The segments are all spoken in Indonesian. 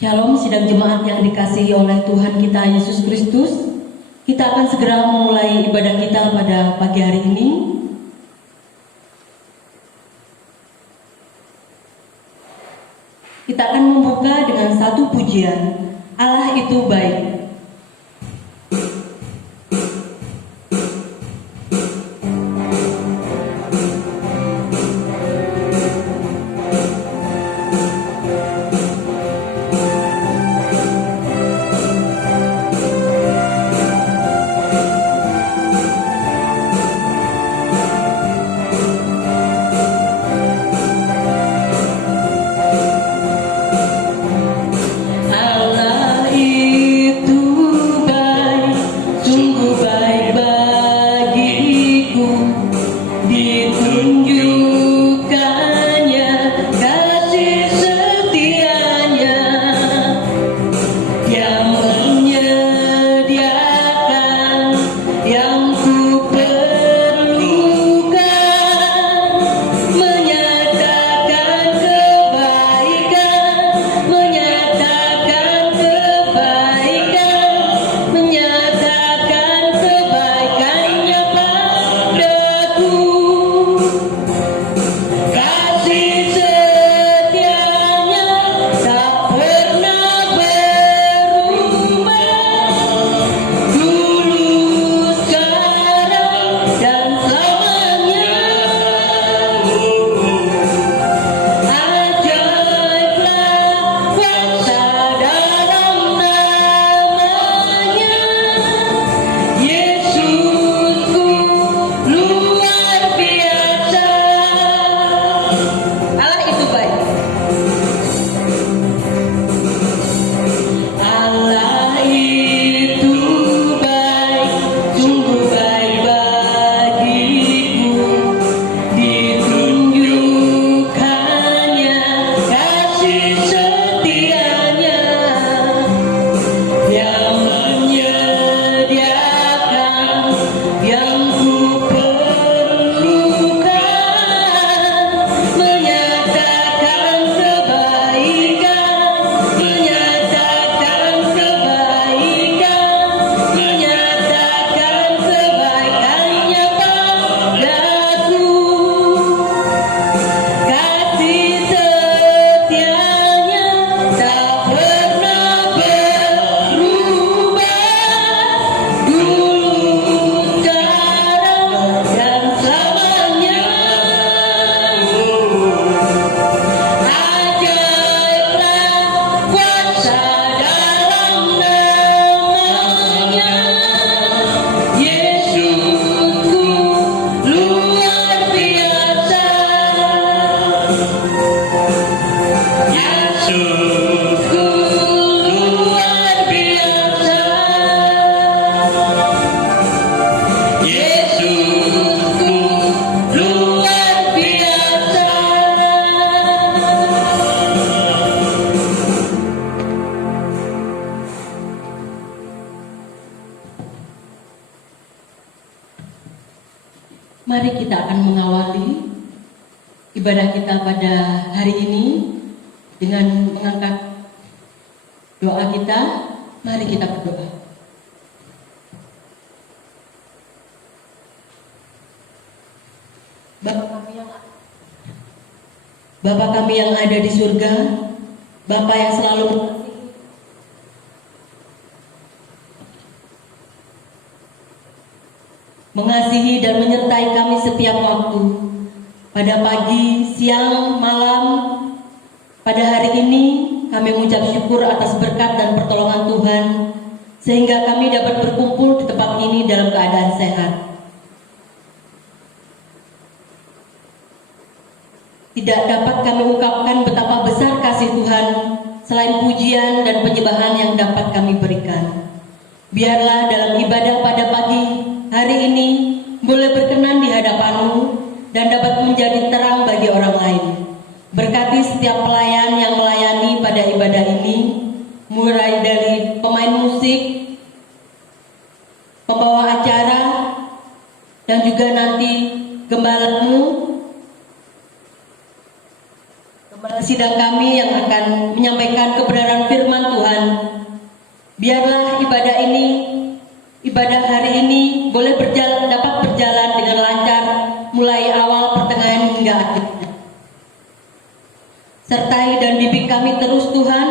Shalom sidang jemaat yang dikasihi oleh Tuhan kita Yesus Kristus. Kita akan segera memulai ibadah kita pada pagi hari ini. Kita akan membuka dengan satu pujian, Allah itu baik. Mari kita akan mengawali ibadah kita pada hari ini dengan mengangkat doa kita. Mari kita berdoa. Bapa kami yang ada di surga, Bapa yang selalu mengasihi dan menyertai kami setiap waktu, pada pagi, siang, malam. Pada hari ini kami mengucap syukur atas berkat dan pertolongan Tuhan, sehingga kami dapat berkumpul di tempat ini dalam keadaan sehat. Tidak dapat kami ungkapkan betapa besar kasih Tuhan selain pujian dan penyembahan yang dapat kami berikan. Biarlah dalam ibadah pada pagi hari ini boleh berkenan di hadapan-Mu dan dapat menjadi terang bagi orang lain. Berkati setiap pelayan yang melayani pada ibadah ini, mulai dari pemain musik, pembawa acara, dan juga nanti gembala-Mu, Gembala sidang kami yang akan menyampaikan kebenaran firman Tuhan. Biarlah ibadah hari ini boleh dapat berjalan dengan lancar mulai awal, pertengahan hingga akhirnya. Sertai dan bimbing kami terus Tuhan.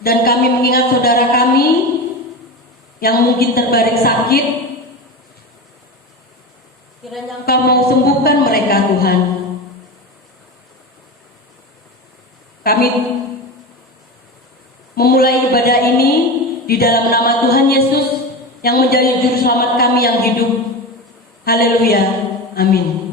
Dan kami mengingat saudara kami yang mungkin terbaring sakit. Kiranya Engkau mau sembuhkan mereka Tuhan. Kami memulai ibadah ini di dalam nama Tuhan Yesus yang menjadi juru selamat kami yang hidup. Haleluya. Amin.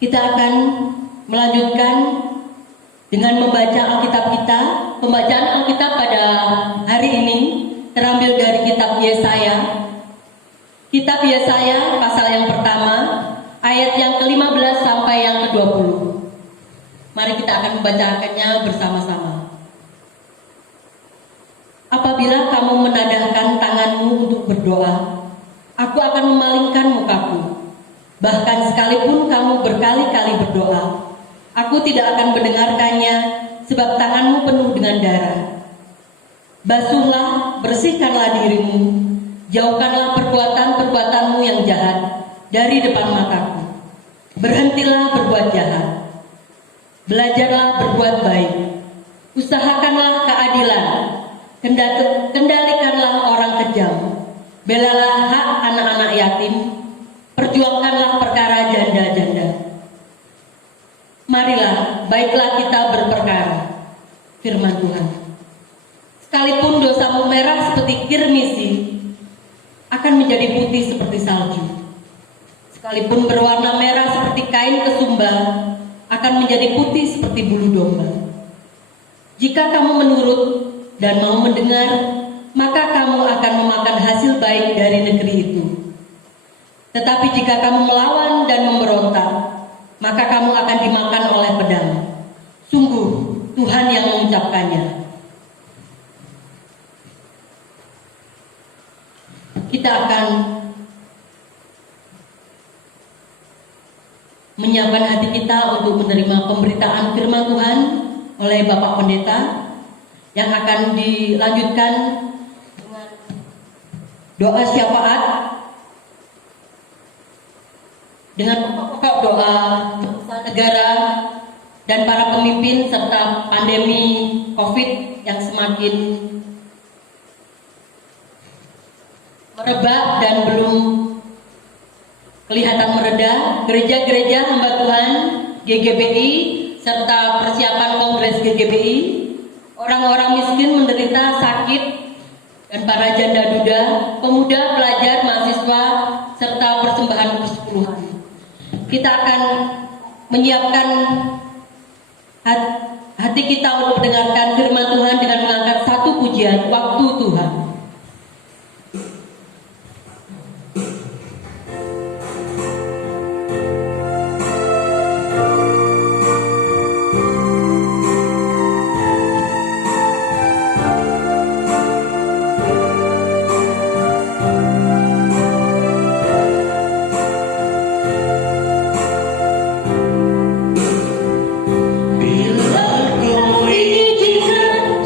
Kita akan melanjutkan dengan membaca Alkitab kita. Pembacaan Alkitab pada hari ini terambil dari kitab Yesaya. Kitab Yesaya pasal yang pertama, ayat yang ke-15 sampai yang ke-20. Mari kita akan membacakannya bersama-sama. Apabila kamu menadahkan tanganmu untuk berdoa, aku akan memalingkan mukaku. Bahkan sekalipun kamu berkali-kali berdoa, aku tidak akan mendengarkannya, sebab tanganmu penuh dengan darah. Basuhlah, bersihkanlah dirimu, jauhkanlah perbuatan-perbuatanmu yang jahat dari depan mataku. Berhentilah berbuat jahat, belajarlah berbuat baik, usahakanlah keadilan, kendalikanlah orang kejam, belalah hak anak-anak yatim, perjuangkanlah perkara janda-janda. Marilah, baiklah kita berperkara. Firman Tuhan. Sekalipun dosamu merah seperti kirmisi, akan menjadi putih seperti salju. Sekalipun berwarna merah seperti kain kesumba, akan menjadi putih seperti bulu domba. Jika kamu menurut dan mau mendengar, maka kamu akan memakan hasil baik dari negeri itu. Tetapi jika kamu melawan dan memberontak, maka kamu akan dimakan oleh pedang. Sungguh Tuhan yang mengucapkannya. Kita akan menyiapkan hati kita untuk menerima pemberitaan firman Tuhan oleh Bapak Pendeta, yang akan dilanjutkan dengan doa syafaat dengan pokok doa negara dan para pemimpin serta pandemi COVID yang semakin merebak dan belum kelihatan mereda. Gereja-gereja hamba Tuhan GGBI serta persiapan kongres GGBI, orang-orang miskin menderita sakit dan para janda duda, pemuda, pelajar, mahasiswa serta persembahan persepuluhan. Kita akan menyiapkan hati kita untuk mendengarkan firman Tuhan dengan mengangkat satu pujian, Waktu Tuhan. Bila kau izinkan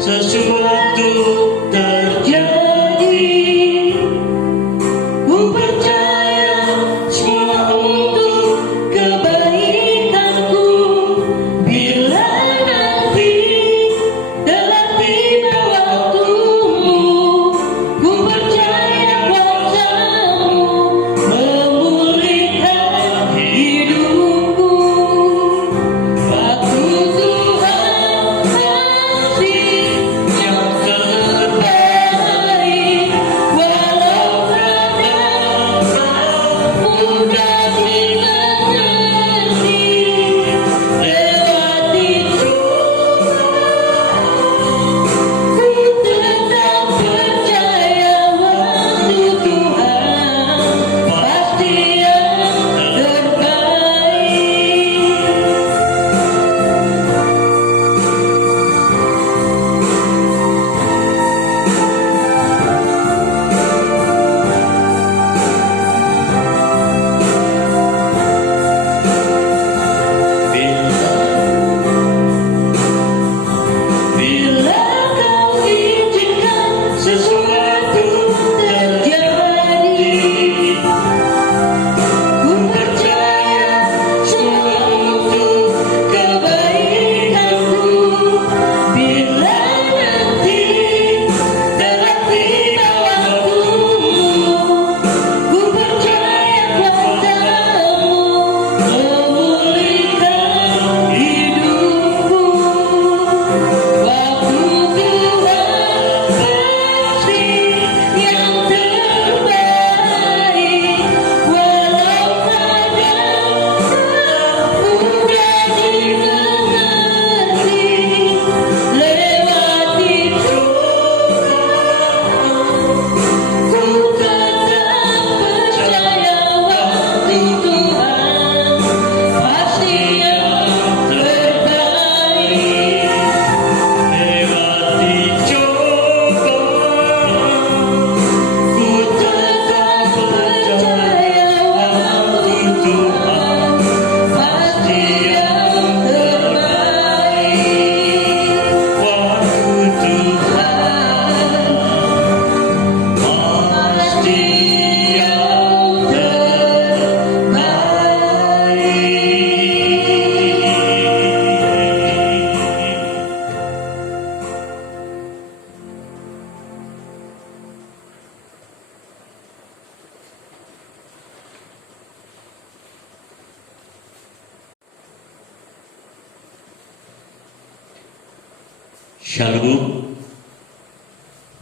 Shalom,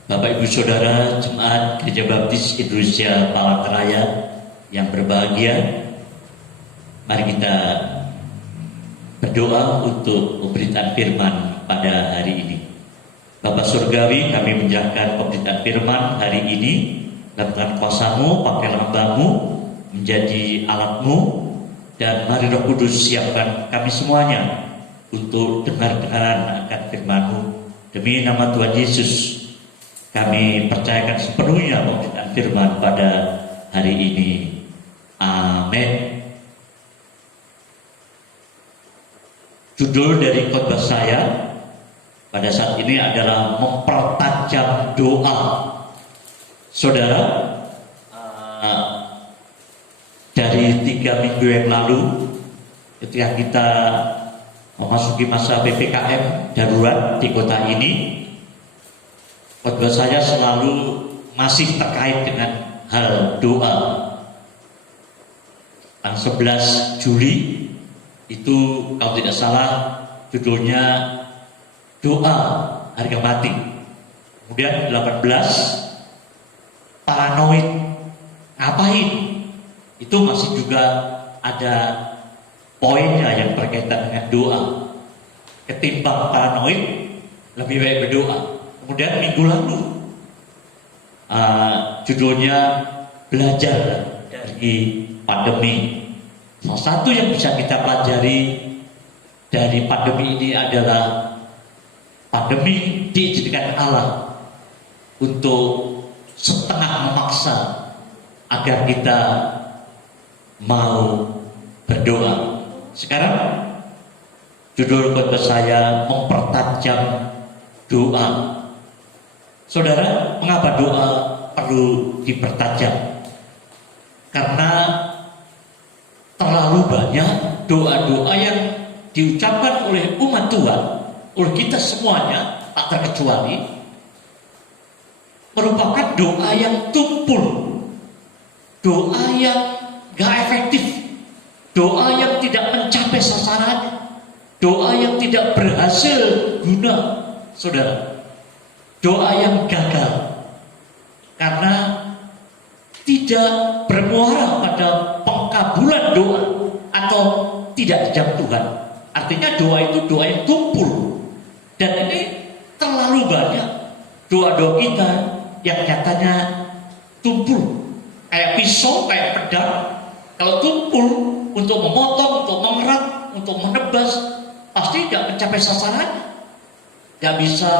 Bapak Ibu Saudara Jemaat Gereja Baptis Indonesia Palangkaraya yang berbahagia. Mari kita berdoa untuk pemberitaan firman pada hari ini. Bapak Surgawi, kami menyerahkan pemberitaan firman hari ini dalam tangan kuasa-Mu, pakai hamba-Mu menjadi alat-Mu, dan mari Roh Kudus siapkan kami semuanya untuk dengar-dengaran akan firman-Mu. Demi nama Tuhan Yesus, kami percayakan sepenuhnya pemberitaan firman pada hari ini. Amin. Judul dari khotbah saya pada saat ini adalah mempertajam doa. Saudara, dari 3 minggu yang lalu ketika kita memasuki masa PPKM darurat di kota ini, khotbah saya selalu masih terkait dengan hal doa. Tanggal 11 Juli itu kalau tidak salah judulnya doa harga mati. Kemudian 18 paranoid, ngapain? Itu masih juga ada poinnya yang berkaitan dengan doa. Ketimbang paranoid, lebih baik berdoa. Kemudian minggu lalu judulnya belajar dari pandemi. Salah satu yang bisa kita pelajari dari pandemi ini adalah pandemi diizinkan Allah untuk setengah memaksa agar kita mau berdoa. Sekarang judul khotbah saya mempertajam doa. Saudara, mengapa doa perlu dipertajam? Karena terlalu banyak doa-doa yang diucapkan oleh umat Tuhan, oleh kita semuanya tak terkecuali, merupakan doa yang tumpul, doa yang gak efektif, doa yang tidak mencapai sasarannya, doa yang tidak berhasil guna. Saudara, doa yang gagal karena tidak bermuara pada pengkabulan doa atau tidak dijawab Tuhan. Artinya doa itu doa yang tumpul. Dan ini terlalu banyak doa-doa kita yang nyatanya tumpul. Kayak pisau, kayak pedang. Kalau tumpul untuk memotong, untuk mengerat, untuk menebas, pasti tidak mencapai sasarannya. Gak bisa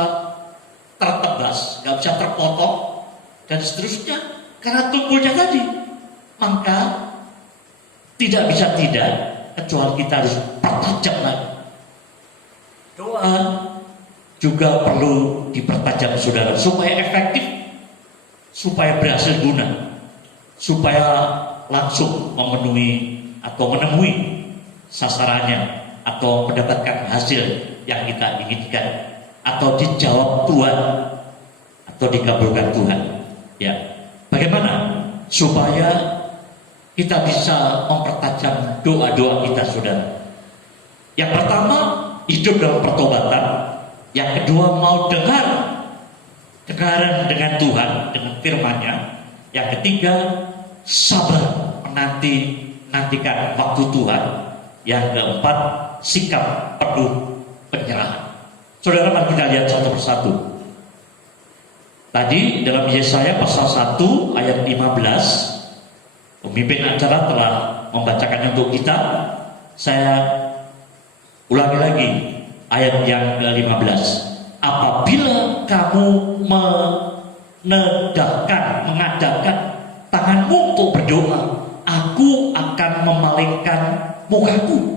tertebas, gak bisa terpotong, dan seterusnya. Karena tumpulnya tadi, maka tidak bisa tidak, kecuali kita harus pertajam lagi. Doa juga perlu dipertajam, saudara, supaya efektif, supaya berhasil guna, supaya langsung memenuhi atau menemui sasarannya, atau mendapatkan hasil yang kita inginkan, atau dijawab Tuhan, atau dikabulkan Tuhan. Ya, bagaimana supaya kita bisa mempertajam doa-doa kita, saudara? Yang pertama, hidup dalam pertobatan. Yang kedua, mau dengaran dengan Tuhan, dengan firman-Nya. Yang ketiga, sabar menantikan waktu Tuhan. Yang keempat, sikap penuh penyerahan. Saudara, mari kita lihat satu persatu. Tadi dalam Yesaya pasal 1 ayat 15, pemimpin acara telah membacakannya untuk kita. Saya ulangi lagi ayat yang ke-15. Apabila kamu mengadakan tanganmu untuk berdoa, aku akan memalingkan mukaku.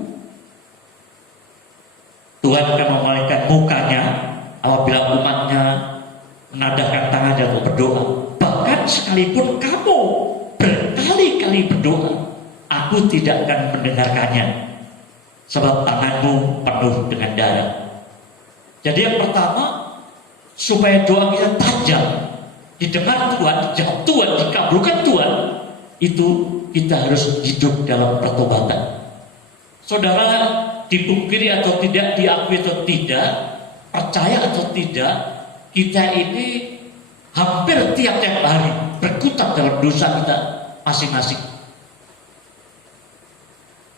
Tuhan akan memalingkan mukanya apabila umatnya menadahkan tangannya untuk berdoa. Bahkan sekalipun kamu berkali-kali berdoa, aku tidak akan mendengarkannya, sebab tanganmu penuh dengan darah. Jadi yang pertama, supaya doa kita tajam, didengar Tuhan, dijawab Tuhan, dikabulkan Tuhan, itu kita harus hidup dalam pertobatan. Saudara, dipungkiri atau tidak, diakui atau tidak, percaya atau tidak, kita ini hampir tiap-tiap hari berkutat dalam dosa kita masing-masing.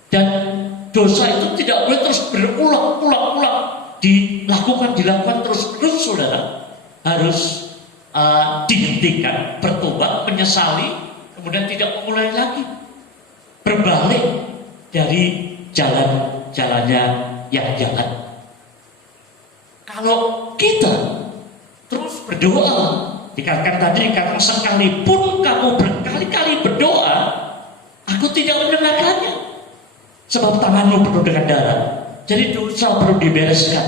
Dan dosa itu tidak boleh terus berulang-ulang dilakukan terus-terus, saudara. Harus dihentikan, bertobat, menyesali, kemudian tidak mengulangi lagi, berbalik dari jalan-jalannya yang jahat. Kalau kita terus berdoa, dikatakan tadi, karena sekalipun kamu berkali-kali berdoa, aku tidak mendengarkannya, sebab tanganmu penuh dengan darah. Jadi dosa perlu dibereskan,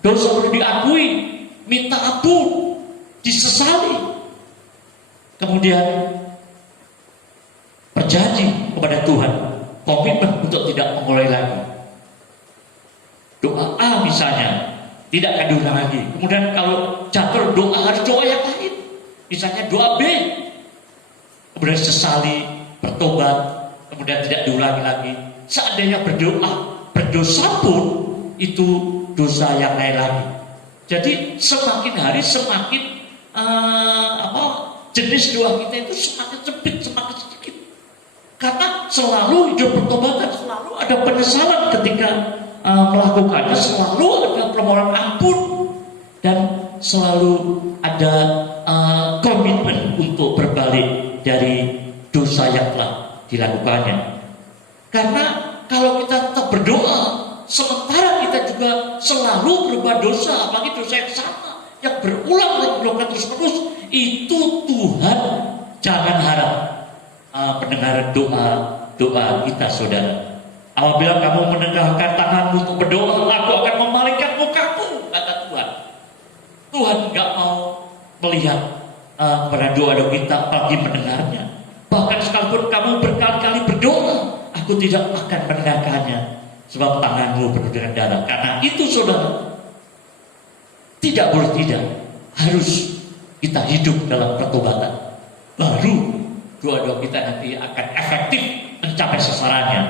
dosa perlu diakui, minta ampun, disesali, kemudian berjanji kepada Tuhan, komitmen untuk tidak mengulangi lagi. Doa A misalnya tidak akan diulang lagi. Kemudian kalau jatuh doa, harus doa yang lain. Misalnya doa B, kemudian sesali, bertobat, kemudian tidak diulangi lagi. Seandainya berdosa pun itu dosa yang lain lagi. Jadi semakin hari semakin jenis doa kita itu semakin sempit, semakin sedikit. Karena selalu hidup pertobatan, selalu ada penyesalan ketika melakukannya, selalu ada permohonan ampun, dan selalu ada komitmen untuk berbalik dari dosa yang telah dilakukannya. Karena kalau kita tetap berdoa, sementara kita juga selalu berbuat dosa, apalagi dosa yang sama, yang berulang terus-menerus, itu Tuhan jangan harap pendengaran doa kita, saudara. Apabila kamu menegakkan tanganmu untuk berdoa, aku akan memalingkan mukaku, kata Tuhan. Tuhan nggak mau melihat kepada doa-doa kita, apalagi mendengarnya. Bahkan sekalipun kamu berkali-kali berdoa, aku tidak akan mendengarkannya, sebab tanganmu penuh dengan darah. Karena itu, saudara, tidak boleh tidak, harus kita hidup dalam pertobatan. Baru doa-doa kita nanti akan efektif mencapai sasarannya,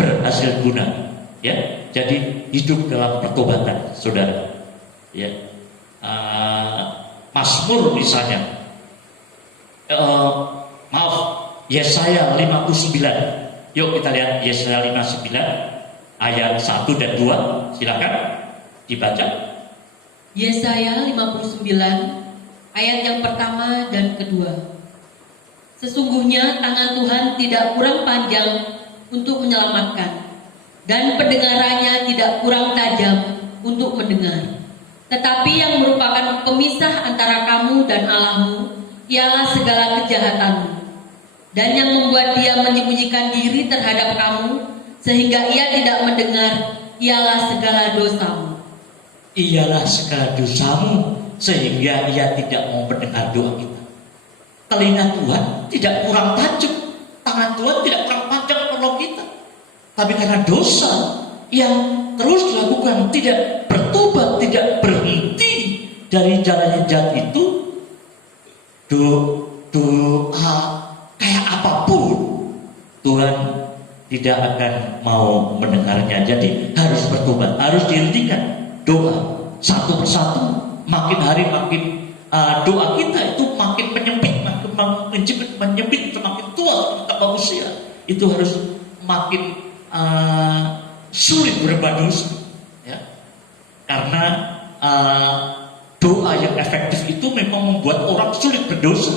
berhasil guna, ya. Jadi hidup dalam pertobatan, saudara, ya. Mazmur misalnya, Yesaya 59. Yuk kita lihat Yesaya 59 ayat 1 dan 2. Silakan dibaca. Yesaya 59 ayat yang pertama dan kedua. Sesungguhnya tangan Tuhan tidak kurang panjang untuk menyelamatkan, dan pendengarannya tidak kurang tajam untuk mendengar. Tetapi yang merupakan pemisah antara kamu dan Allahmu ialah segala kejahatanmu, dan yang membuat dia menyembunyikan diri terhadap kamu sehingga ia tidak mendengar ialah segala dosamu. Ialah segala dosamu sehingga ia tidak mau mendengar doa kita. Telinga Tuhan tidak kurang tajam, tangan Tuhan tidak kurang panjang menolong kita. Tapi karena dosa yang terus dilakukan, tidak bertobat, tidak berhenti dari jalan yang jahat itu, doa kayak apapun Tuhan tidak akan mau mendengarnya. Jadi harus bertobat, harus dihentikan doa satu persatu. Makin hari makin doa kita itu makin menyempit, menyempit, semakin tua kita usia itu harus makin sulit berbuat dosa, ya. Karena doa yang efektif itu memang membuat orang sulit berdosa,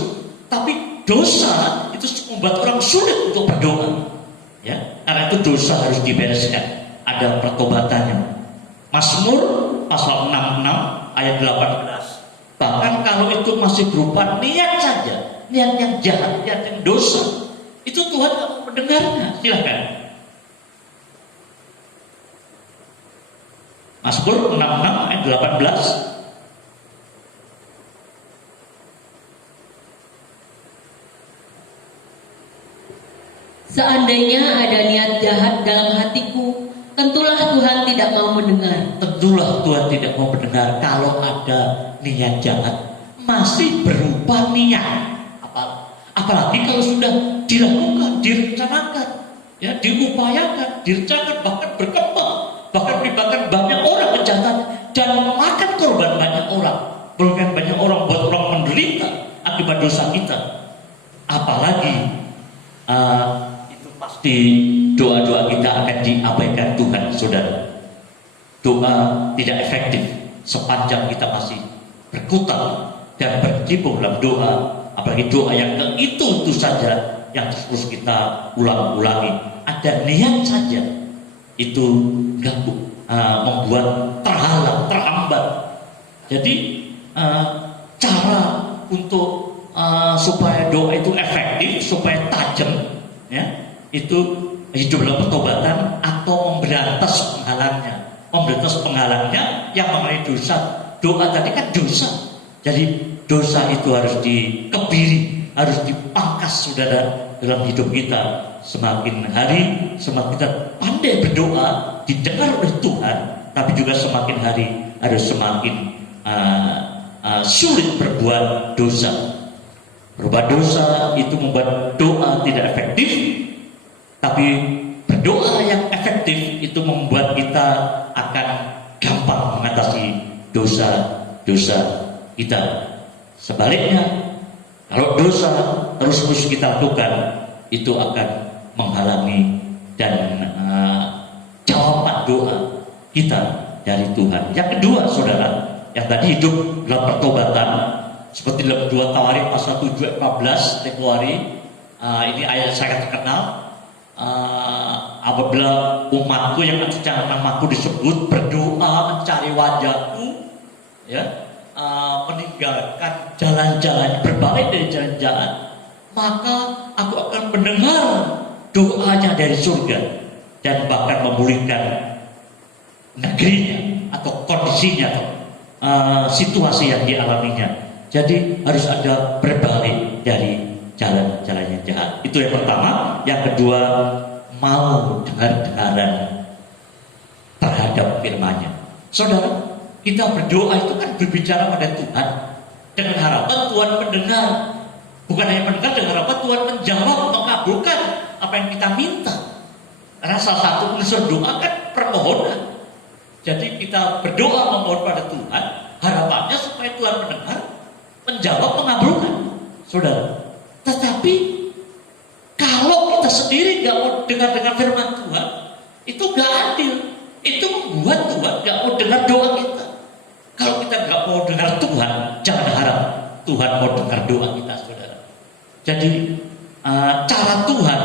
tapi dosa itu membuat orang sulit untuk berdoa, ya. Karena itu dosa harus dibereskan, ada pertobatannya. Mazmur pasal 66 ayat 18. Bahkan kalau itu masih berupa niat saja, niat yang jahat, niat yang dosa, itu Tuhan tidak mau mendengarnya. Silakan. Mazmur 66 ayat 18. Seandainya ada niat jahat dalam hatiku, tentulah Tuhan tidak mau mendengar. Tentulah Tuhan tidak mau mendengar kalau ada niat jahat, masih berupa niat. Apalagi kalau sudah dilakukan, direncanakan, ya, diupayakan, direncanakan, bahkan berkembang, bahkan melibatkan banyak orang kejahatan, dan maka menyelamatkan korban banyak orang, bahkan banyak orang buat orang menderita akibat dosa kita. Apalagi itu pasti doa-doa kita akan diabaikan Tuhan, saudara. Doa tidak efektif sepanjang kita masih berkutat dan berkecimpung dalam doa, apalagi doa yang itu saja yang terus kita ulang-ulangi. Ada niat saja itu membuat terhambat. Jadi cara untuk supaya doa itu efektif, supaya tajam, ya, itu hidup dalam pertobatan atau memberantas penghalangnya yang mengenai dosa. Doa tadi kan dosa, jadi dosa itu harus dikebiri, harus dipangkas, saudara, dalam hidup kita. Semakin hari semakin kita pandai berdoa, didengar oleh Tuhan, tapi juga semakin hari harus semakin sulit berbuat dosa. Berbuat dosa itu membuat doa tidak efektif, tapi berdoa yang efektif itu membuat kita akan gampang mengatasi dosa-dosa kita. Sebaliknya, kalau dosa terus kita lakukan, itu akan menghalangi dan jawaban doa kita dari Tuhan. Yang kedua, saudara, yang tadi hidup dalam pertobatan, seperti dalam 2 Tawarik pasal 7 ayat 14, Februari, ini ayat sangat terkenal. Apabila umatku yang atas namaku disebut berdoa mencari wajahku, ya, meninggalkan jalan-jalan, berbalik dari jalan-jalan, maka aku akan mendengar doanya dari surga dan bahkan memulihkan negerinya atau kondisinya atau situasi yang dialaminya. Jadi harus ada berbalik dari jalan-jalan yang jahat. Itu yang pertama. Yang kedua, mau dengar-dengaran terhadap firman-Nya. Saudara, kita berdoa itu kan berbicara pada Tuhan dengan harapan Tuhan mendengar. Bukan hanya mendengar, dengan harapan Tuhan menjawab, mengabulkan apa yang kita minta. Karena salah satu unsur doa kan permohonan. Jadi kita berdoa memohon pada Tuhan, harapannya supaya Tuhan mendengar, menjawab, mengabulkan, saudara. Tetapi kalau kita sendiri gak mau dengar firman Tuhan, itu gak adil. Itu membuat Tuhan gak mau dengar doa kita. Kalau kita gak mau dengar Tuhan, jangan harap Tuhan mau dengar doa kita, saudara. Jadi cara Tuhan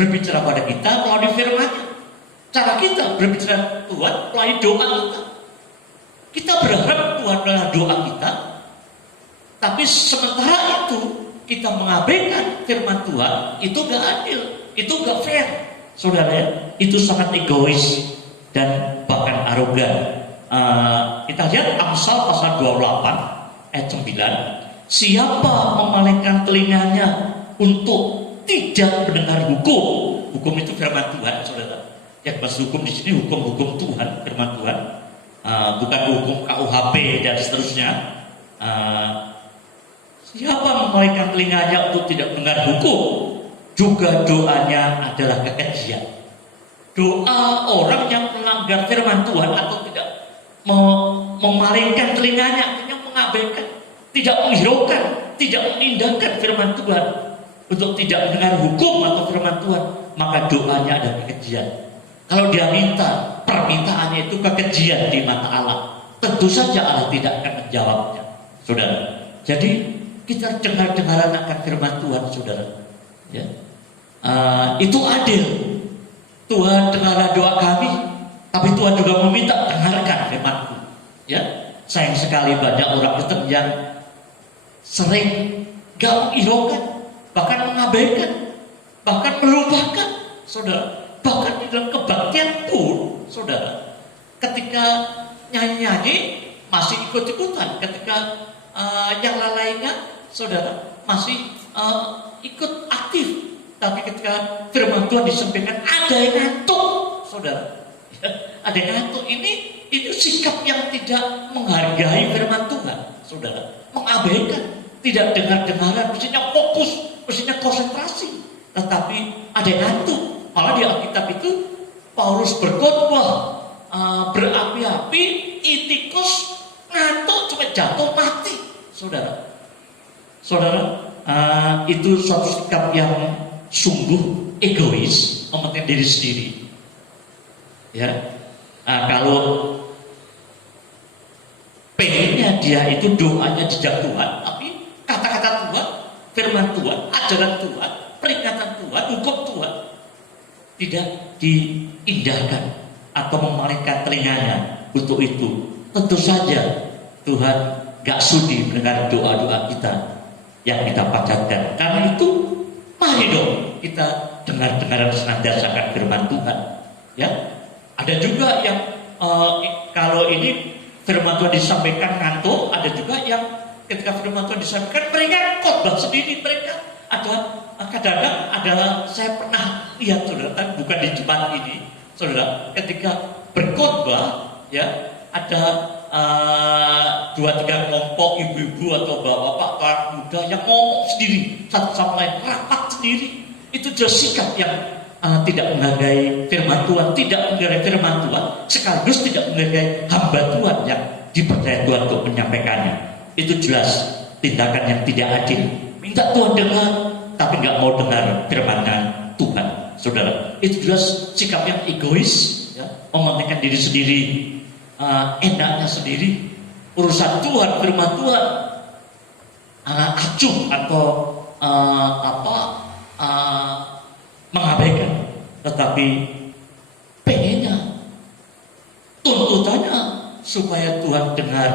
berbicara pada kita melalui firman-Nya. Cara kita berbicara Tuhan melalui doa kita. Kita berharap Tuhan mendengar doa kita, tapi sementara itu kita mengabaikan firman Tuhan, itu gak adil, itu gak fair, saudara, ya. Itu sangat egois dan bahkan arogan. Kita lihat Amsal pasal 28 ayat 9. Siapa memalingkan telinganya untuk tidak mendengar hukum? Hukum itu firman Tuhan, saudara. Yang maksud hukum di sini hukum-hukum Tuhan, firman Tuhan, bukan hukum KUHP dan seterusnya. Siapa memalingkan telinganya untuk tidak mendengar hukum, juga doanya adalah kekejian. Doa orang yang melanggar firman Tuhan atau tidak memalingkan telinganya, artinya mengabaikan, tidak menghiraukan, tidak menindakkan firman Tuhan, untuk tidak mendengar hukum atau firman Tuhan, maka doanya adalah kekejian. Kalau dia minta, permintaannya itu kekejian di mata Allah, tentu saja Allah tidak akan menjawabnya, saudara. Jadi kita dengar-dengaran akan firman Tuhan, saudara, ya. Itu adil. Tuhan dengarlah doa kami, tapi Tuhan juga meminta dengarkan firman-Ku, ya. Sayang sekali banyak orang Kristen yang sering gak menghiraukan, bahkan mengabaikan, bahkan melupakan, saudara. Bahkan di dalam kebaktian pun, saudara, ketika nyanyi-nyanyi masih ikut-ikutan, ketika yang lainnya, saudara, masih ikut aktif. Tapi ketika firman Tuhan disampaikan, ada yang ngantuk, saudara. Ada yang ngantuk. Ini sikap yang tidak menghargai firman Tuhan, saudara. Mengabaikan, tidak dengar-dengaran, mestinya fokus, mestinya konsentrasi. Tetapi ada yang ngantuk. Malah di Alkitab itu Paulus berkhotbah berapi-api, Itikus jatuh mati, saudara. Saudara, itu suatu sikap yang sungguh egois, mementingkan diri sendiri. Ya, kalau pengennya dia itu doanya dijak Tuhan, tapi kata-kata Tuhan, firman Tuhan, ajaran Tuhan, peringatan Tuhan, hukum Tuhan tidak diindahkan atau memalingkan telinganya untuk itu. Tentu saja Tuhan gak sudi mendengar doa-doa kita yang kita panjatkan. Karena itu, mari dong kita dengar-dengaran senantiasa akan firman Tuhan. Ya, ada juga yang kalau ini firman Tuhan disampaikan ngantuk, ada juga yang ketika firman Tuhan disampaikan mereka khotbah sendiri. Mereka ada kadang-kadang ada, saya pernah lihat saudara, tapi bukan di Jumat ini, saudara, ketika berkhotbah ya ada 2-3 kelompok ibu-ibu atau bapak-bapak orang muda yang ngomong sendiri satu sama lain, rapat sendiri. Itu jelas sikap yang tidak menghargai firman Tuhan, tidak menghargai firman Tuhan, sekaligus tidak menghargai hamba Tuhan yang dipercaya Tuhan untuk menyampaikannya. Itu jelas tindakan yang tidak adil. Minta Tuhan dengar, tapi nggak mau dengar firman Tuhan, saudara. Itu jelas sikap yang egois, ya, mementingkan diri sendiri, enaknya sendiri. Urusan Tuhan, firman Tuhan, acuh atau mengabaikan. Tetapi pengennya, tuntutannya supaya Tuhan dengar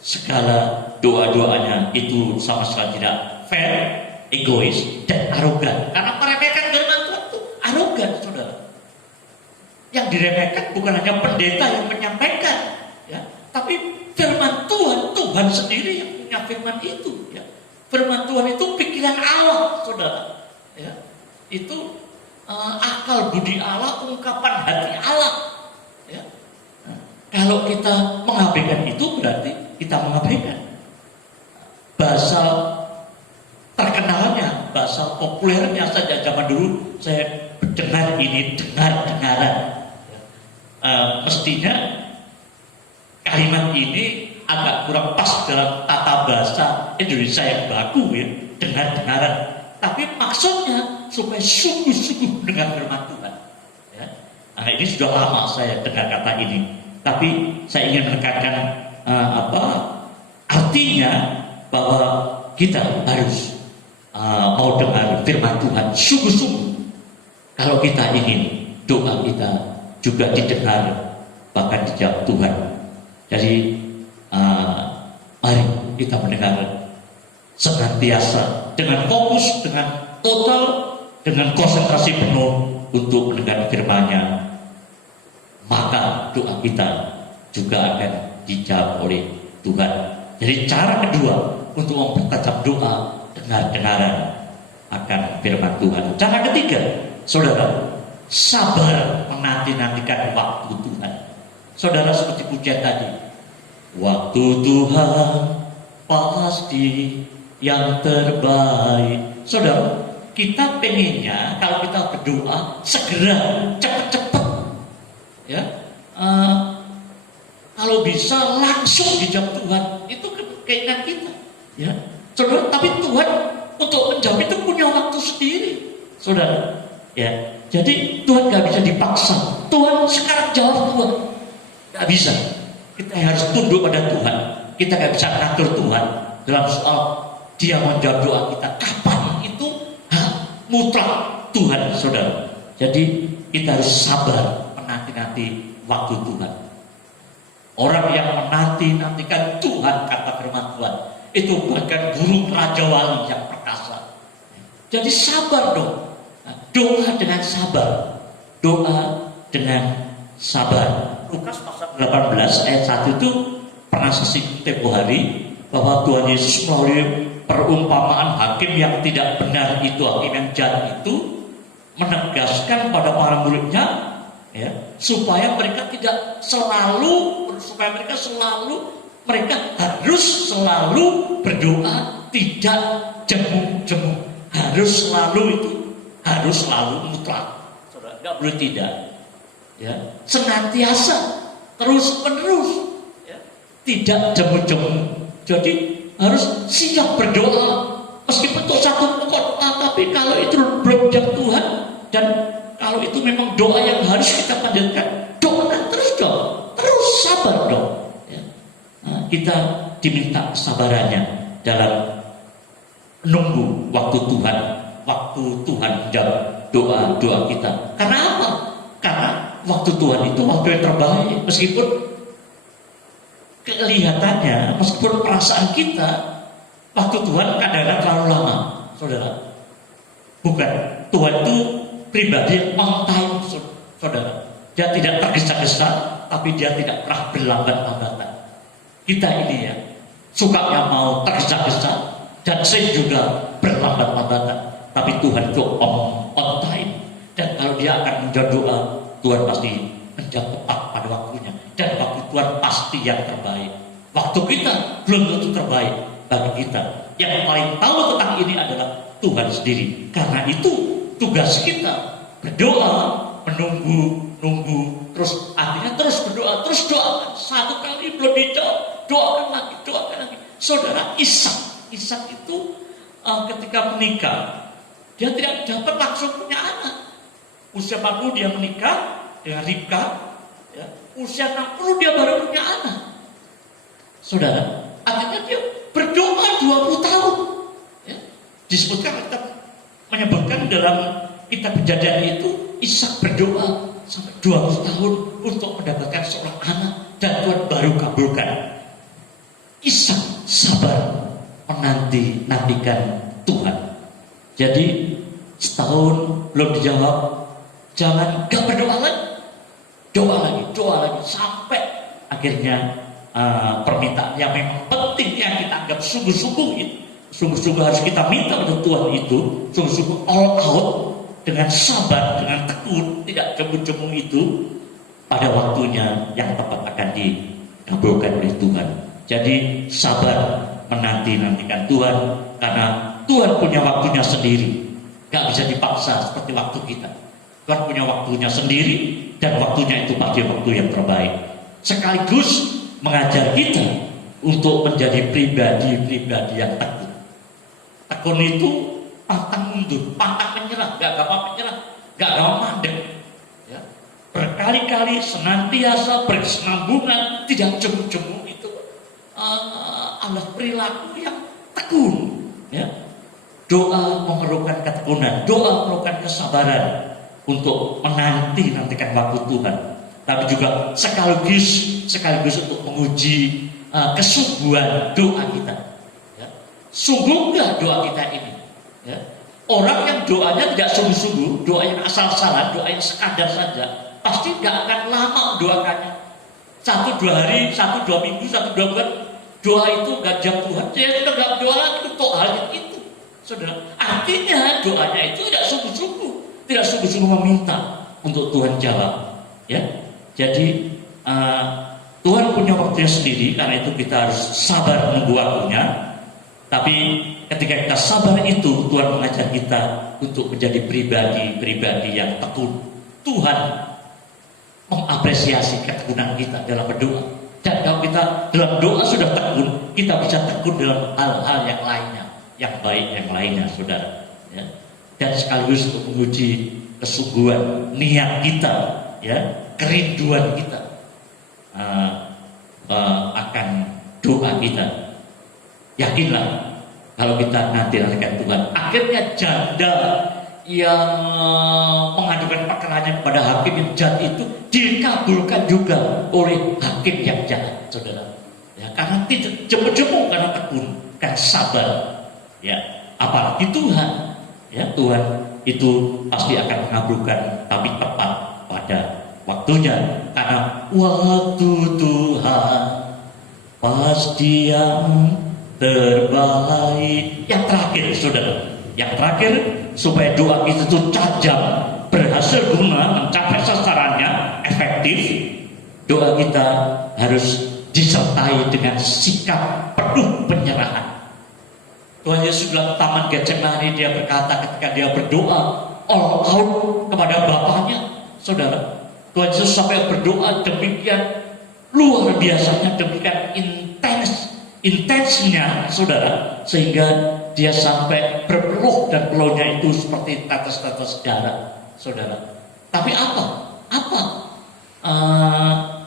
segala doa-doanya, itu sama sekali tidak fair, egois, dan arogan. Karena meremehkan firman Tuhan itu arogan, saudara. Yang diremehkan bukan hanya pendeta yang menyampaikan, ya, tapi firman Tuhan, Tuhan sendiri yang punya firman itu. Ya. Firman Tuhan itu pikiran Allah, saudara. Ya. Itu akal budi Allah, ungkapan hati Allah. Ya. Nah, kalau kita mengabaikan itu berarti kita mengabaikan. Bahasa terkenalnya, bahasa populernya saja zaman dulu saya dengar ini, dengar-dengaran. Mestinya kalimat ini agak kurang pas dalam tata bahasa Indonesia yang baku, ya, dengar-dengaran. Tapi maksudnya supaya sungguh-sungguh dengar firman Tuhan. Ya. Nah, ini sudah lama saya dengar kata ini. Tapi saya ingin menekankan artinya bahwa kita harus mau dengar firman Tuhan sungguh-sungguh. Kalau kita ingin doa kita juga didengar, bahkan dijawab Tuhan. Jadi mari kita mendengar senantiasa dengan fokus, dengan total, dengan konsentrasi penuh untuk mendengar firman-Nya. Maka doa kita juga akan dijawab oleh Tuhan. Jadi cara kedua untuk mempertajam doa, dengar-dengaran akan firman Tuhan. Cara ketiga, saudara, sabar menanti-nantikan waktu Tuhan. Saudara, seperti pujian tadi, waktu Tuhan pasti yang terbaik. Saudara, kita pengennya kalau kita berdoa segera, cepat-cepat, ya. Kalau bisa langsung dijawab Tuhan, itu keinginan kita, ya. Saudara, tapi Tuhan untuk menjawab itu punya waktu sendiri, saudara. Ya, jadi Tuhan gak bisa dipaksa. Tuhan sekarang jawab Tuhan, gak bisa. Kita harus tunduk pada Tuhan. Kita gak bisa ngatur Tuhan dalam soal Dia menjawab doa kita kapan, itu mutlak Tuhan, saudara. Jadi kita harus sabar menanti-nanti waktu Tuhan. Orang yang menanti-nantikan Tuhan, kata firman Tuhan, itu bahkan burung raja wali yang perkasa. Jadi sabar dong. Doa dengan sabar. Doa dengan sabar. Lukas pasal 18 ayat 1 itu pernah sesinggung tempo hari bahwa Tuhan Yesus melalui perumpamaan hakim yang tidak benar itu, hakim yang jahat itu, menegaskan pada para muridnya, ya, supaya mereka harus selalu berdoa, tidak jemu-jemu, harus selalu mutlak, saudara, nggak boleh tidak, ya, senantiasa, terus menerus, ya. tidak jemu-jemu. Jadi harus siap berdoa. Meskipun untuk satu pokok doa, tapi kalau itu belum yang Tuhan, dan kalau itu memang doa yang harus kita panjatkan, doakan terus dong, terus sabar dong. Ya. Nah, kita diminta kesabarannya dalam menunggu waktu Tuhan menjawab doa kita. Karena apa? Karena waktu Tuhan itu waktu yang terbaik. Meskipun kelihatannya, meskipun perasaan kita, waktu Tuhan kadang-kadang terlalu lama, saudara. Bukan, Tuhan itu pribadi yang on time, saudara. Dia tidak tergesa-gesa, tapi dia tidak pernah berlambat-lambatan. Kita ini ya, sukanya mau tergesa-gesa, dan saya juga berlambat-lambatan. Tapi Tuhan itu on time. Dan kalau dia akan menjawab doa, Tuhan pasti menjawab tepat pada waktunya. Dan waktu Tuhan pasti yang terbaik. Waktu kita belum tentu terbaik bagi kita. Yang paling tahu tentang ini adalah Tuhan sendiri. Karena itu tugas kita berdoa, menunggu, terus artinya terus berdoa, terus doakan. Satu kali belum dijawab, doakan lagi. Saudara, Ishak itu ketika menikah, dia tidak dapat langsung punya anak. Usia 40 dia menikah dengan Ribka, ya. Usia 60 dia baru punya anak. Saudara, artinya dia berdoa 20 tahun. Ya. Disebutkan, menyebutkan dalam kitab Kejadian itu, Ishak berdoa sampai 20 tahun untuk mendapatkan seorang anak, dan Tuhan baru kabulkan. Ishak sabar menantikan Tuhan. Jadi setahun belum dijawab, jangan gak berdoa lagi. Doa lagi sampai akhirnya permintaan yang memang penting yang kita anggap sungguh-sungguh harus kita minta untuk Tuhan itu, sungguh-sungguh all out dengan sabar, dengan tekun, tidak jemu-jemu itu, pada waktunya yang tepat akan dikabulkan oleh Tuhan. Jadi sabar menantikan Tuhan, karena Tuhan punya waktunya sendiri, gak bisa dipaksa seperti waktu kita. Tuhan punya waktunya sendiri, dan waktunya itu pasti waktu yang terbaik. Sekaligus mengajar kita untuk menjadi pribadi-pribadi yang tekun. Tekun itu pantang mundur, pantang menyerah, gak gampang menyerah, gak gampang mandek. Ya. Berkali-kali senantiasa berkesinambungan, tidak jemu-jemu itu adalah perilaku yang tekun. Ya. Doa memerlukan ketekunan, doa memerlukan kesabaran untuk menantikan waktu Tuhan. Tapi juga sekaligus untuk menguji kesungguhan doa kita. Ya. Sungguh nggak doa kita ini? Ya. Orang yang doanya tidak sungguh-sungguh, doa yang asal-asalan, doa yang sekadar saja, pasti nggak akan lama doakannya. 1-2 hari, 1-2 minggu, 1-2 bulan, doa itu nggak jam Tuhan. Saya sudah nggak doa lagi untuk hal itu. Saudara, artinya doanya itu tidak sungguh-sungguh meminta untuk Tuhan jawab. Ya, jadi Tuhan punya waktunya sendiri, karena itu kita harus sabar menunggu waktunya. Tapi ketika kita sabar itu, Tuhan mengajar kita untuk menjadi pribadi-pribadi yang tekun. Tuhan mengapresiasi ketekunan kita dalam berdoa. Dan kalau kita dalam doa sudah tekun, kita bisa tekun dalam hal-hal yang lainnya, yang baik yang lainnya, saudara. Ya. Dan sekaligus untuk menguji kesungguhan niat kita, ya, kerinduan kita akan doa kita. Yakinlah, kalau kita nantikan Tuhan, akhirnya janda yang mengadukan perkaranya kepada hakim yang jahat itu dikabulkan juga oleh hakim yang jahat, saudara. Ya, karena tidak jemu-jemu, karena tekun, kan sabar. Ya, apalagi Tuhan, ya, Tuhan itu pasti akan mengabulkan, tapi tepat pada waktunya. Karena waktu Tuhan pasti yang terbaik. Yang terakhir, saudara, yang terakhir, supaya doa kita itu tajam, berhasil guna, mencapai sasarannya, efektif, doa kita harus disertai dengan sikap penuh penyerahan. Tuhan Yesus dalam Taman Getsemani, dia berkata ketika dia berdoa all out kepada Bapaknya, saudara, Tuhan Yesus sampai berdoa demikian luar biasanya, demikian prosesnya, saudara, sehingga dia sampai berpeluh dan peluhnya itu seperti tetes-tetes darah, saudara. Tapi apa?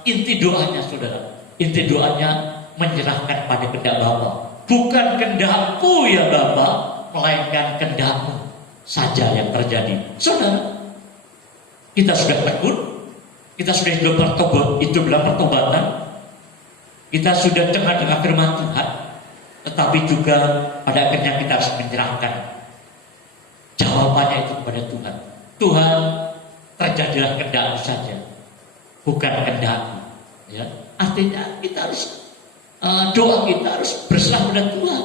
Inti doanya, saudara? Inti doanya menyerahkan pada kehendak Bapa. Bukan kehendakku ya Bapa, melainkan kehendakmu saja yang terjadi. Saudara, kita sudah tekun, kita sudah hidup dalam pertobatan, kita sudah dengar dengan firman Tuhan, tetapi juga pada akhirnya kita harus menyerahkan jawabannya itu kepada Tuhan. Tuhan, terjadilah kehendakmu saja, bukan kehendakku. Ya, artinya kita harus doa kita harus berserah pada Tuhan.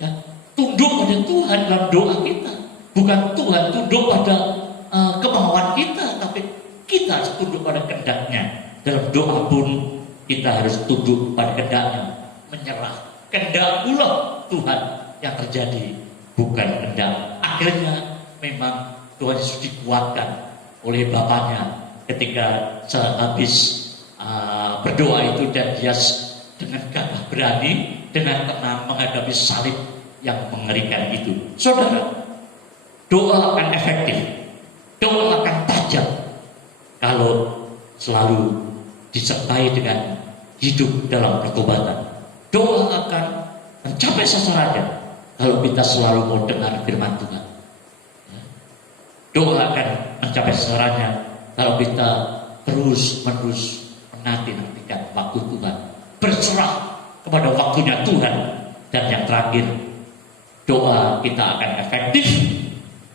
Ya, tunduk pada Tuhan dalam doa kita, bukan Tuhan tunduk pada kemauan kita, tapi kita harus tunduk pada kehendaknya. Dalam doa pun kita harus tunduk pada kehendaknya, menyerah. Kehendakmu lah Tuhan yang terjadi, bukan kehendak. Akhirnya memang Tuhan Yesus dikuatkan oleh Bapaknya ketika sehabis berdoa itu, dan dia dengan gagah berani, dengan tenang menghadapi salib yang mengerikan itu. Saudara, doa akan efektif, doa akan tajam kalau selalu disertai dengan hidup dalam pertobatan. Doa akan mencapai sasarannya kalau kita selalu mau dengar firman Tuhan. Doa akan mencapai sasarannya kalau kita terus-menerus menanti-nantikan waktu Tuhan, berserah kepada waktunya Tuhan. Dan yang terakhir, doa kita akan efektif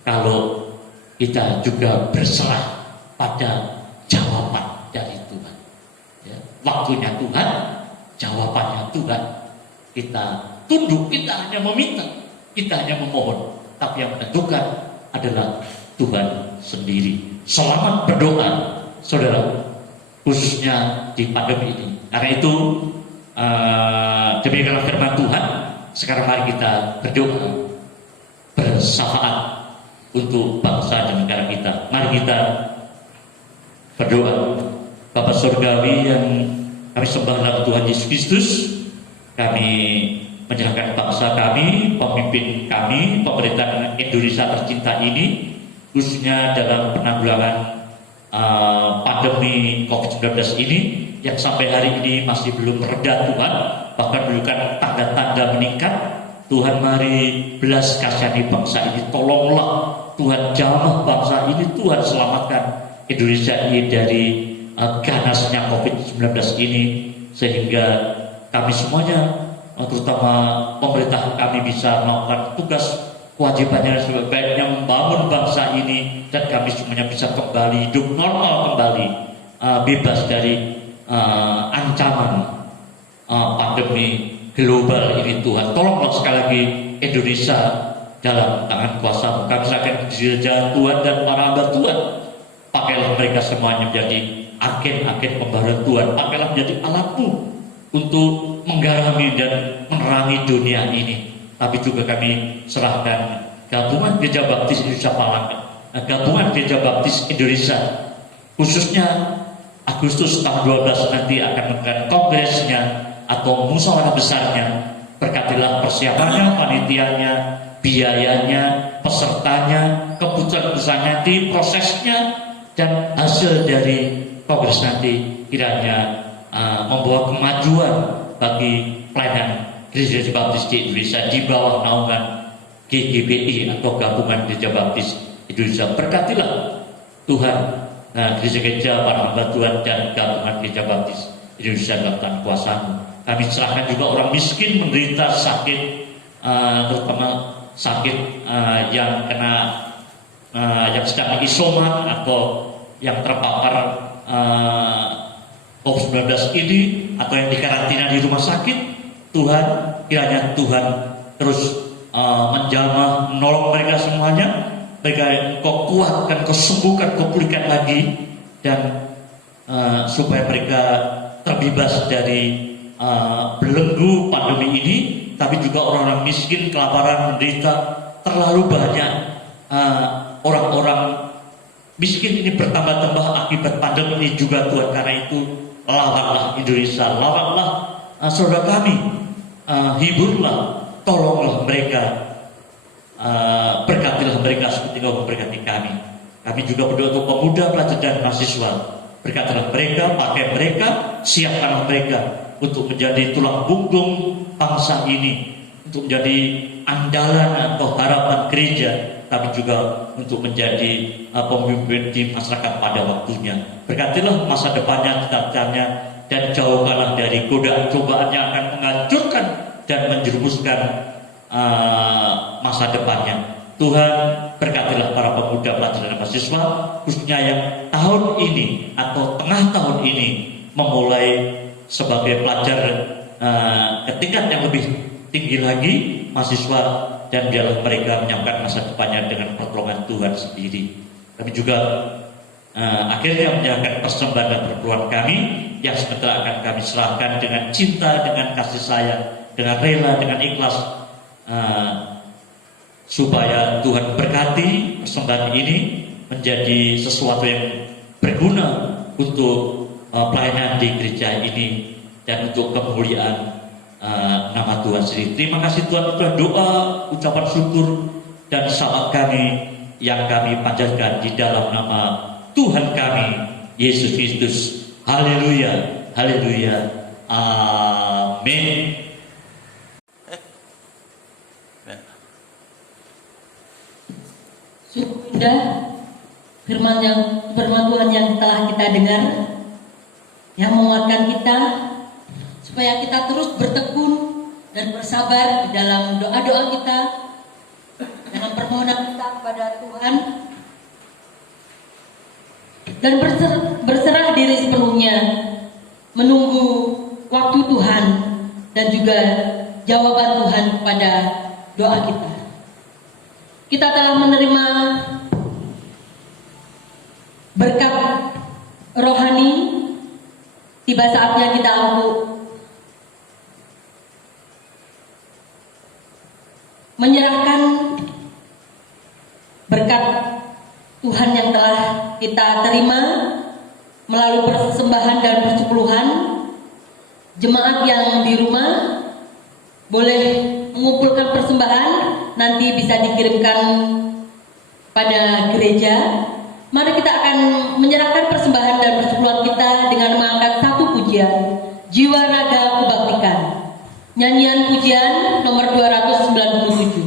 kalau kita juga berserah pada jawaban dari Tuhan. Ya, waktunya Tuhan, jawabannya Tuhan. Kita tunduk, kita hanya meminta, kita hanya memohon, tapi yang menentukan adalah Tuhan sendiri. Selamat berdoa, saudara, khususnya di pandemi ini. Karena itu demikianlah firman Tuhan. Sekarang mari kita berdoa, bersyafaat untuk bangsa dan negara kita. Mari kita berdoa. Bapa Surgawi yang kami sembah dalam Tuhan Yesus Kristus, kami menyerahkan bangsa kami, pemimpin kami, pemerintahan Indonesia tercinta ini, khususnya dalam penanggulangan pandemi COVID-19 ini, yang sampai hari ini masih belum reda Tuhan, bahkan menunjukkan tanda-tanda meningkat. Tuhan, mari belas kasihani bangsa ini, tolonglah Tuhan, jamah bangsa ini, Tuhan selamatkan Indonesia ini dari ganasnya COVID-19 ini, sehingga kami semuanya, terutama pemerintah kami, bisa melakukan tugas kewajibannya sebaik-baiknya membangun bangsa ini, dan kami semuanya bisa kembali hidup normal kembali, bebas dari ancaman pandemi global ini. Tuhan, tolonglah sekali lagi Indonesia dalam tangan kuasa-Mu. Kami serahkan diri Tuhan dan para hamba Tuhan. Pakailah mereka semuanya menjadi agen-agen pembaharuan Tuhan. Pakailah menjadi alat-Mu untuk menggarami dan menerangi dunia ini. Tapi juga kami serahkan gabungan Gereja Baptis Indonesia Palangka, gabungan Gereja Baptis Indonesia, khususnya Agustus tahun 12 nanti akan melakukan kongresnya atau musyawarah besarnya. Berkatilah persiapannya, panitianya, biayanya, pesertanya, keputusan-keputusan nanti, prosesnya, dan hasil dari kongres nanti kiranya membawa kemajuan bagi pelayanan Gereja Baptis di Indonesia di bawah naungan GGBI atau Gabungan Gereja Baptis Indonesia. Berkatilah Tuhan gereja-gereja, para hamba Tuhan, dan Gabungan Gereja Baptis Indonesia dalam tangan kuasa-Mu. Kami serahkan juga orang miskin menderita sakit, terutama sakit yang sedang isoman atau yang terpapar COVID-19 ini, atau yang dikarantina di rumah sakit. Tuhan, kiranya Tuhan terus menjamah, menolong mereka semuanya. Mereka Kau kuatkan, Kau sembuhkan, Kau pulihkan lagi, dan supaya mereka terbebas dari belenggu pandemi ini. Tapi juga orang-orang miskin, kelaparan, menderita. Terlalu banyak orang-orang miskin ini bertambah-tambah akibat pandemi ini juga, Tuhan. Karena itu lawanlah Indonesia, lawanlah saudara kami hiburlah, tolonglah mereka, berkatilah mereka seperti Engkau memberkati kami. Kami juga berdoa untuk pemuda, pelajar dan mahasiswa. Berkatilah mereka, pakai mereka, siapkanlah mereka untuk menjadi tulang punggung bangsa ini, untuk menjadi andalan atau harapan gereja, tapi juga untuk menjadi pemimpin di masyarakat pada waktunya. Berkatilah masa depannya, cita-citanya, dan jauhkanlah dari godaan cobaan yang akan menghancurkan dan menjerumuskan masa depannya. Tuhan, berkatilah para pemuda, pelajar dan mahasiswa, khususnya yang tahun ini atau tengah tahun ini memulai sebagai pelajar ke tingkat yang lebih tinggi lagi, mahasiswa, dan biarlah mereka menyiapkan masa depannya dengan pertolongan Tuhan sendiri. Kami juga akhirnya menyerahkan persembahan dan perpuluhan kami yang sementara akan kami serahkan dengan cinta, dengan kasih sayang, dengan rela, dengan ikhlas, supaya Tuhan berkati persembahan ini menjadi sesuatu yang berguna untuk pelayanan di gereja ini dan untuk kemuliaan nama Tuhan sendiri. Terima kasih Tuhan untuk doa, ucapan syukur dan syafaat kami yang kami panjatkan di dalam nama Tuhan kami Yesus Kristus. Haleluya, haleluya, amin. Sungguh indah firman Tuhan yang telah kita dengar, yang menguatkan kita supaya kita terus bertekun dan bersabar di dalam doa-doa kita, dalam permohonan kita kepada Tuhan, dan berserah diri sepenuhnya menunggu waktu Tuhan dan juga jawaban Tuhan kepada doa kita. Kita telah menerima berkat rohani, tiba saatnya kita untuk menyerahkan berkat Tuhan yang telah kita terima melalui persembahan dan persepuluhan. Jemaat yang di rumah boleh mengumpulkan persembahan, nanti bisa dikirimkan pada gereja. Mari kita akan menyerahkan persembahan dan persepuluhan kita dengan mengangkat satu pujian, Jiwa Raga Kubaktikan. Nyanyian pujian nomor 297.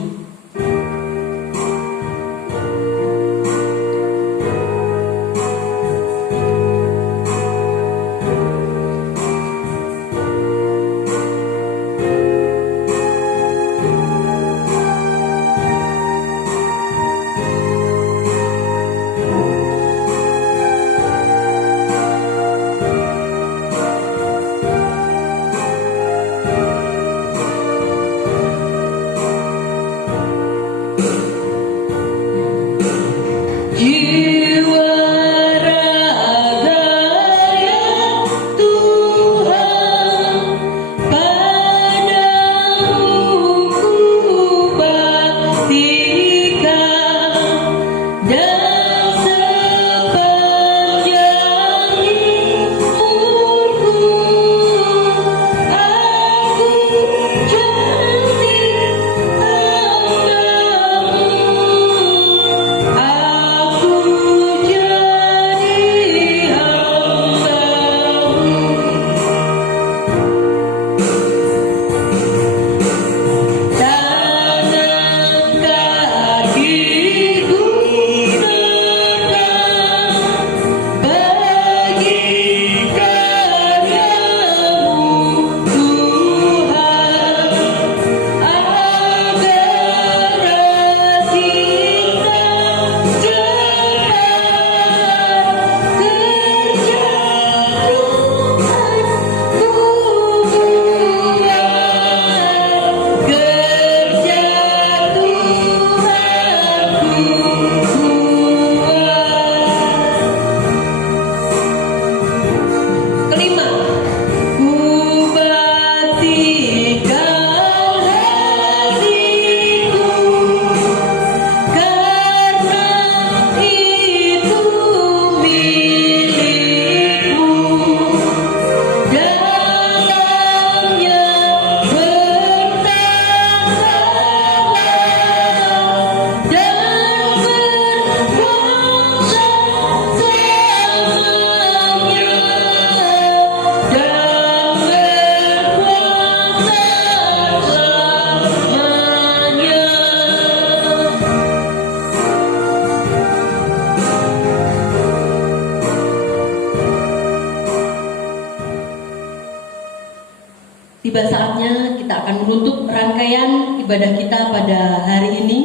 saatnya kita akan menutup rangkaian ibadah kita pada hari ini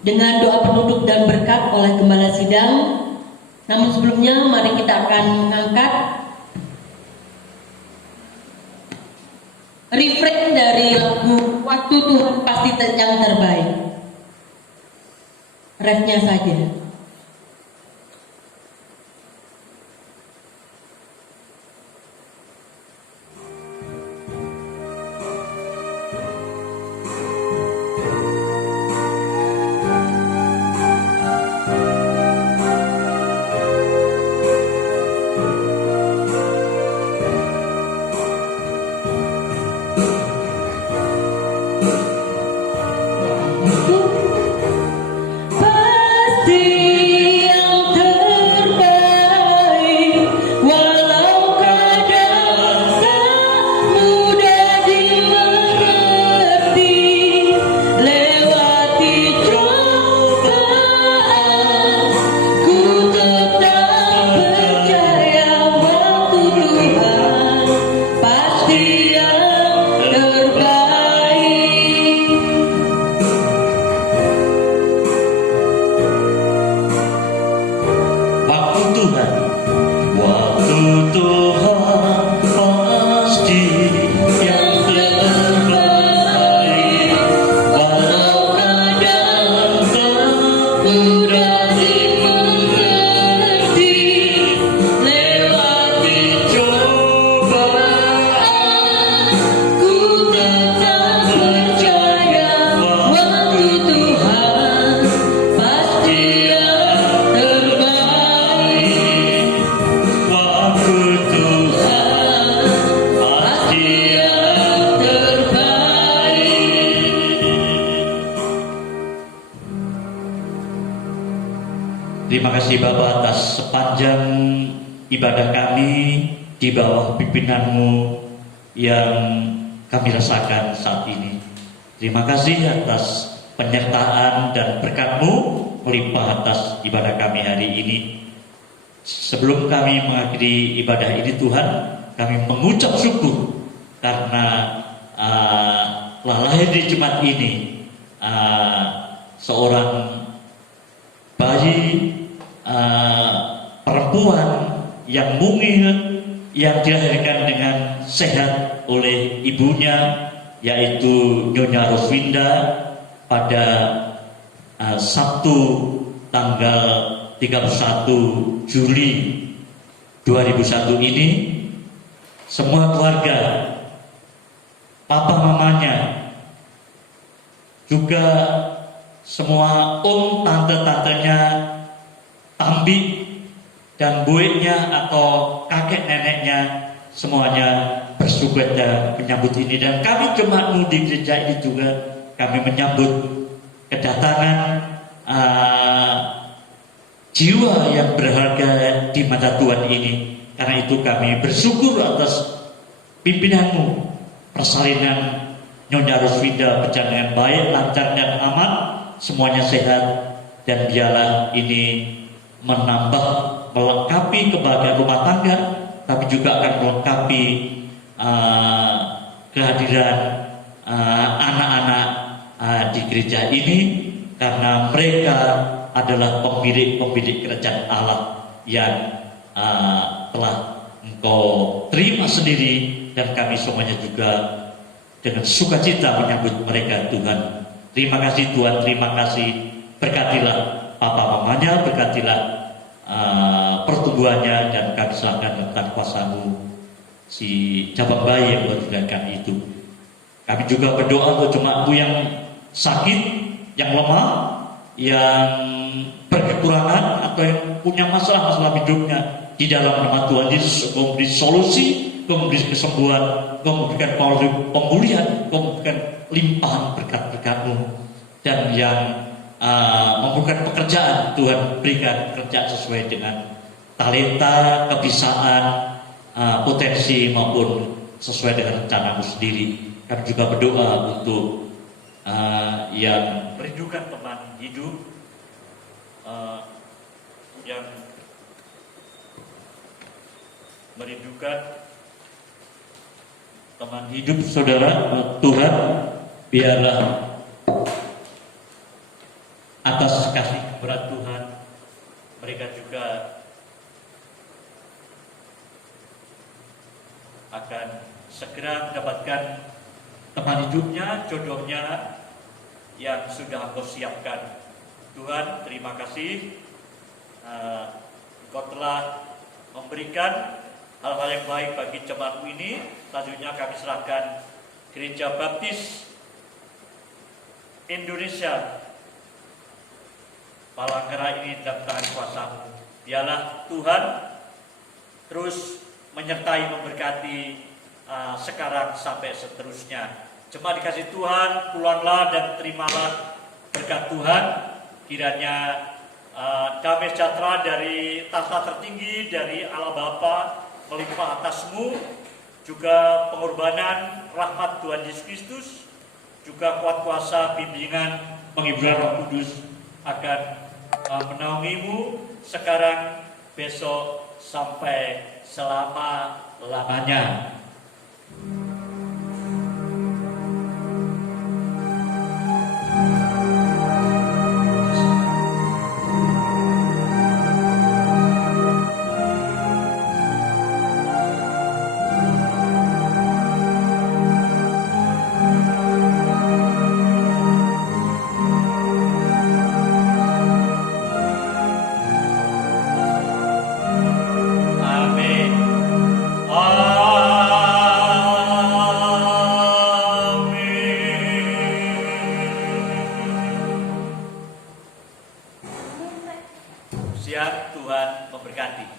dengan doa penutup dan berkat oleh Gembala Sidang. Namun sebelumnya mari kita akan mengangkat refrain dari lagu Waktu Tuhan Pasti Yang Terbaik. Refnya saja. Terima kasih Bapak atas sepanjang ibadah kami di bawah pimpinan-Mu yang kami rasakan saat ini. Terima kasih atas penyertaan dan berkat-Mu melimpah atas ibadah kami hari ini. Sebelum kami mengakhiri ibadah ini Tuhan, kami mengucap syukur karena lahir di Jumat ini seorang bayi perempuan yang mungil yang dilahirkan dengan sehat oleh ibunya, yaitu Nyonya Roswinda pada Sabtu tanggal 31 Juli 2001 ini. Semua keluarga, papa mamanya, juga semua tante-tantenya, tambi dan bueknya atau kakek neneknya, semuanya bersuka dan menyambut ini. Dan kami jemaat-Mu di gereja ini juga kami menyambut kedatangan jiwa yang berharga di mata Tuhan ini. Karena itu kami bersyukur atas pimpinan-Mu, persalinan Nyonya Roswinda berjalan dengan baik, lancar dan aman, semuanya sehat, dan biarlah ini menambah, melengkapi kebahagiaan rumah tangga, tapi juga akan melengkapi kehadiran anak-anak di gereja ini, karena mereka adalah pemilik kerajaan Allah yang telah Engkau terima sendiri, dan kami semuanya juga dengan sukacita menyambut mereka Tuhan. Terima kasih Tuhan, terima kasih. Berkatilah papa mamanya, berkatilah pertumbuhannya, dan kami serahkan tentang kuasa-Mu si cabang bayi yang baru dilahirkan itu. Kami juga berdoa untuk jemaat-Mu yang sakit, yang lemah, yang berkekurangan atau yang punya masalah-masalah hidupnya. Di dalam nama Tuhan Yesus, Kau memberi solusi, Kau memberi kesembuhan, Kau memberikan pemulihan, Kau memberikan limpahan berkat-berkat-Mu. Dan yang memberikan pekerjaan, Tuhan berikan pekerjaan sesuai dengan talenta, kebisaan, potensi maupun sesuai dengan rencana-Mu sendiri. Kami juga berdoa untuk yang merindukan teman hidup, yang merindukan teman hidup saudara, Tuhan biarlah atas kasih keberat Tuhan mereka juga akan segera mendapatkan teman hidupnya, jodohnya yang sudah Engkau siapkan. Tuhan, terima kasih Engkau telah memberikan hal-hal yang baik bagi jemaatmu ini. Selanjutnya kami serahkan Gereja Baptis Indonesia Palangkaraya ini dalam tangan kuasa-Mu. Biarlah Tuhan terus menyertai, memberkati sekarang sampai seterusnya. Jemaat dikasih Tuhan, pulanglah dan terimalah berkat Tuhan. Kiranya damai sejahtera dari tahta tertinggi, dari Allah Bapa melimpah atasmu, juga pengorbanan rahmat Tuhan Yesus Kristus, juga kuat kuasa bimbingan penghiburan Roh Kudus akan menaungimu sekarang, besok, sampai selama-lamanya. Siap, Tuhan memberkati.